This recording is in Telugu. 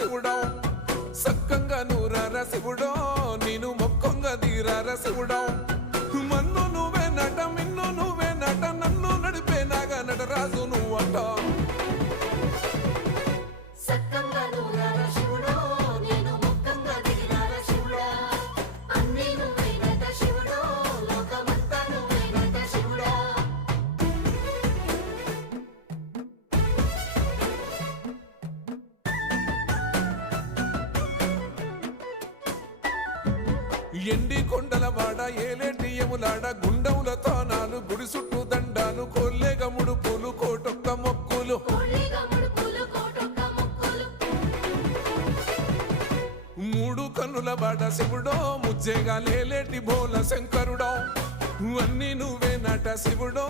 శివుడో సక్కంగా నూరార శివుడో నేను మొక్కంగా తీరార శివుడో మన్ను నువ్వే నట మిన్ను నువ్వే నట నన్ను నడిపే నాగా నటరాజు నువ్వట ఎండి కొండల వాడ ఏలేటి యములాడ గుండములతో నాలు గుడి చుట్టూ దండాలు కోల్లేగ ముడుపులు కోటొక్క మొక్కులు మూడు కన్నుల వాడ శివుడో ముజ్జేగా లేలేటి బోల శంకరుడో అన్నీ నువ్వే నట శివుడో